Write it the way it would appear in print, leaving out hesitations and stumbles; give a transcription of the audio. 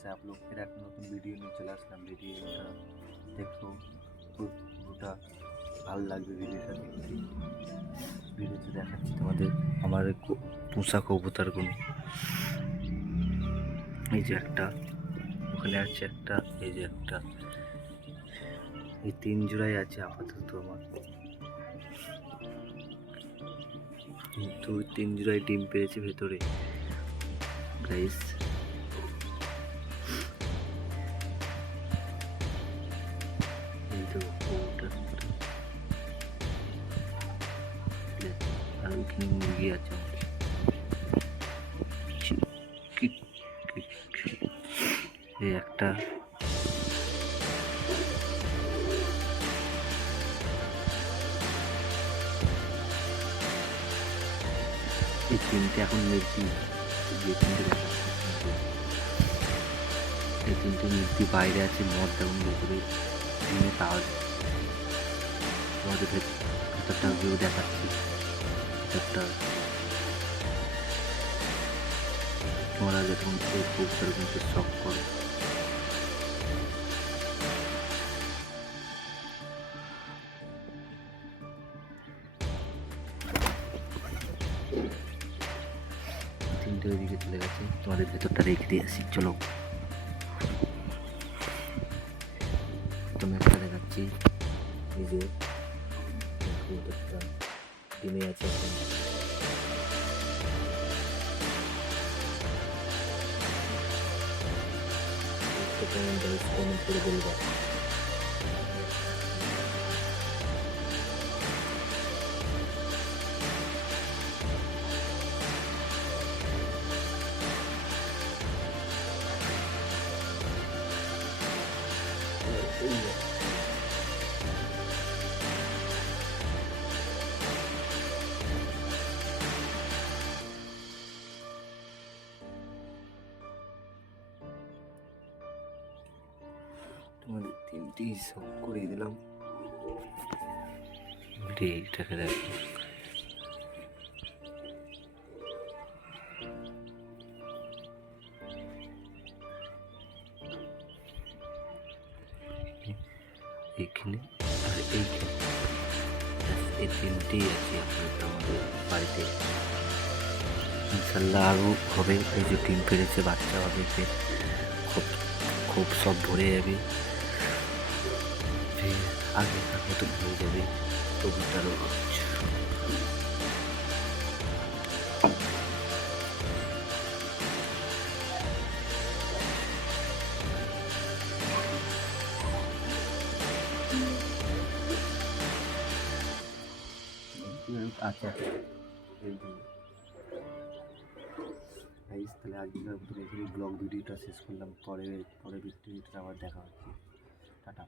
से आप लोग फिर एक नতুन वीडियो নিয়ে চলে আসলাম। ভিডিওটা দেখো, পুরোটা ভালো লাগবে। ভিডিওটা দেখতে, ভিডিওতে দেখাচ্ছি তোমাদের আমার পোষা কবুতরগুলো। এই যে একটা, ওখানে আছে একটা, এই যে একটা, এই 3 জোড়াই আছে আপাতত আমার। কিন্তু 3 জোড়াই ডিম পেয়েছে ভেতরে গাইস। এই তো কবুতর আর ওখানে মুরগি আছে আমার। এই একটা, এই 3টে এখন মুরগি, যে 3টে দেখাচ্ছে এই 3টে মুরগি বাইরে আছে, মদ এখন ভেতরে ডিমে পাওয়া যায়। তোমাদের ভেতরটা ভিউ দেখাচ্ছি। ভেতরটা তোমরা যখন এই কবুতর কিন্তু শখ করো। তিনটে ওইদিকে চলে গেছে, তোমাদের ভেতরটা রেখে দিয়ে আসি। চলো তুমি একটা দেখাচ্ছি। এই যে কবুতরটা ডিমে আছে এখন। কমেন্ট করে বলবা। তোমাদের 3টি সব করে দিলাম। এটাকে দেখো, এইখানে আর এইখানে, এই 3টেই আছে আপনাদের আমাদের বাড়িতে। ইনশাল্লাহ আরও হবে। এই যে ডিম পেড়েছে, বাচ্চা হবে, খুব খুব সব ভরে যাবে, আগেকার মতো হয়ে যাবে কবুতরও। আচ্ছা, তাহলে আজকের মতো এখানে ব্লগ ভিডিওটা শেষ করলাম। পরে ভিডিওটা আবার দেখা হচ্ছে। টাটা।